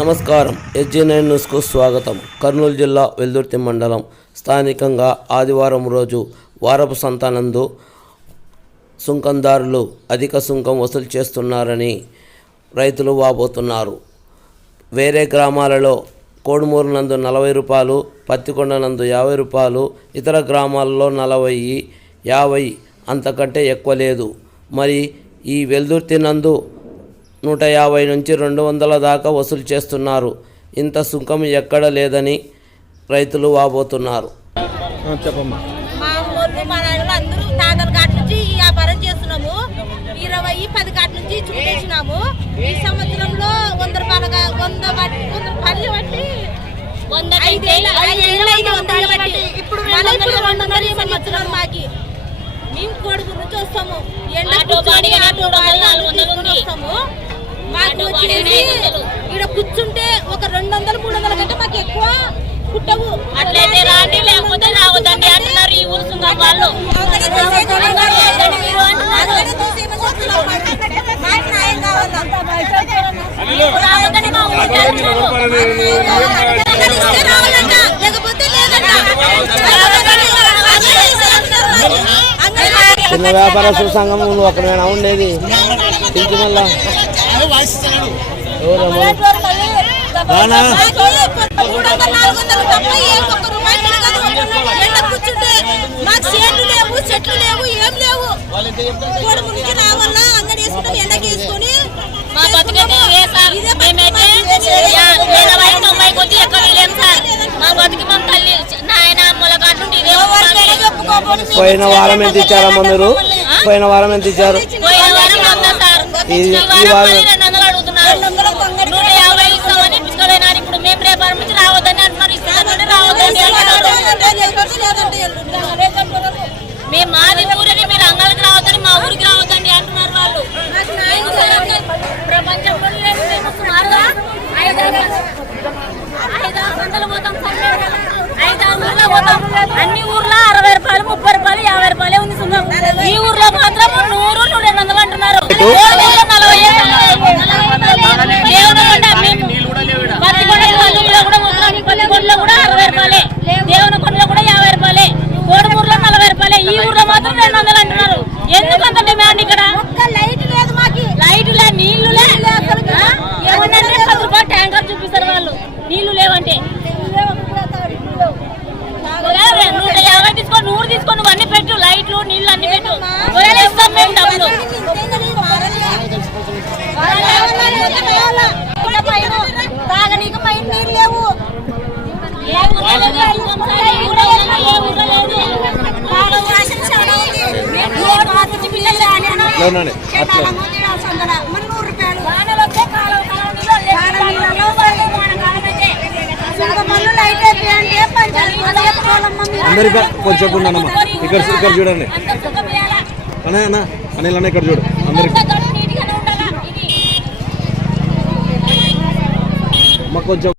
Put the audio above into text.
నమస్కారం. SG nine న్యూస్కు స్వాగతం. కర్నూలు జిల్లా వెల్దుర్తి మండలం. స్థానికంగా ఆదివారం రోజు వారపు సంతానందు సుంకందారులు అధిక సుంకం వసూలు చేస్తున్నారని రైతులు వాపోతున్నారు. వేరే గ్రామాలలో కోడుమూరు నందు నలభై రూపాయలు పత్తికొండ నందు యాభై రూపాయలు ఇతర గ్రామాలలో నలభై యాభై అంతకంటే ఎక్కువ లేదు. మరి ఈ వెల్దుర్తి నందు నూట యాభై నుంచి రెండు వందల దాకా వసూలు చేస్తున్నారు. ఇంత సుంకం ఎక్కడ లేదని రైతులు వాపోతున్నారు. చెప్పమ్మా. మా ఊళ్ళు మా నాయనలు అందరూ తాతల కాటి నుంచి ఈ వ్యాపారం చేస్తున్నాము. ఇరవై పది కాటి నుంచి చూపించినాము. ఈ సంవత్సరంలో వంద రూపాయల వంద బట్టి వంద పళ్ళు బట్టి ఐదేళ్ళ ఐదేళ్ళ ఐదు వందలు బట్టి. ఇప్పుడు ఇప్పుడు రెండు వందలు ఈ సంవత్సరం మాకి. మేము కొడుకు నుంచి వస్తాము. ఎండ ఆటో వస్తాము మాకు వచ్చేసి ఇక్కడ కూర్చుంటే ఒక రెండు వందలు మూడు వందల కంటే మాకు ఎక్కువ పుట్టవు. అట్లయితే రాండి లేకపోతే రావద్దండి అంటున్నారు ఈ ఊరు సుంగం వాళ్ళు. చిన్న వ్యాపారస్తుల సంఘం నువ్వు అక్కడైనా ఉండేది. ఇంటి మళ్ళా. మాకు చేట్లు లేవు చెట్లు లేవు ఏం లేవు కొడుకు నుంచి రావాలా అంగడి వేసుకుంటాం ఎండకి వేసుకొని మా బతుకైతే ఇదే సార్. మేమైతే యా- ఎనభై తొంభై కొద్ది ఎక్కువ లేం సార్ మా బతుకి మా తల్లి నాయన మొలకాటు నుండి ఇదే ఉంది. పోయిన వారం ఎంత ఇచ్చారమ్మా మీరు పోయిన వారం ఎంత ఇచ్చారు ఈ వారం వారం- మళ్ళీ రెండు వందలు అడుగుతున్నారు నూట యాభై ఇస్తామని పిచ్చుకోలేనారు ఇప్పుడు మేము రేపటి నుంచి రావద్దని అంటున్నారు ఇస్తామంటే రావద్దని అంటున్నారు మేము మాది ఊరని మీరు అంగళకి రావద్దని మా ఊరికి రావద్దండి అంటున్నారు వాళ్ళు. అన్ని ఊర్లో అరవై రూపాయలు ముప్పై రూపాయలు యాభై రూపాయలు ఉంది సుంగం ఈ ఊర్లో మాత్రం నూరు నూట రెండు వందలు అంటున్నారు. దేవుని కొండ అరవై రూపాయలే. దేవుని కొండలో కూడా యాభై రూపాయలే కోడుమూరులో నలభై రూపాయలే ఈ ఊర్లో మాత్రం రెండు వందలు అంటున్నారు. ఎందుకు అంత అట్లనే అందరి కొంచెం ఉండమ్మా ఇక్కడ ఇక్కడ చూడండి. అనే అన్న అనే అన్న ఇక్కడ చూడు. అందరికి మాకు కొంచెం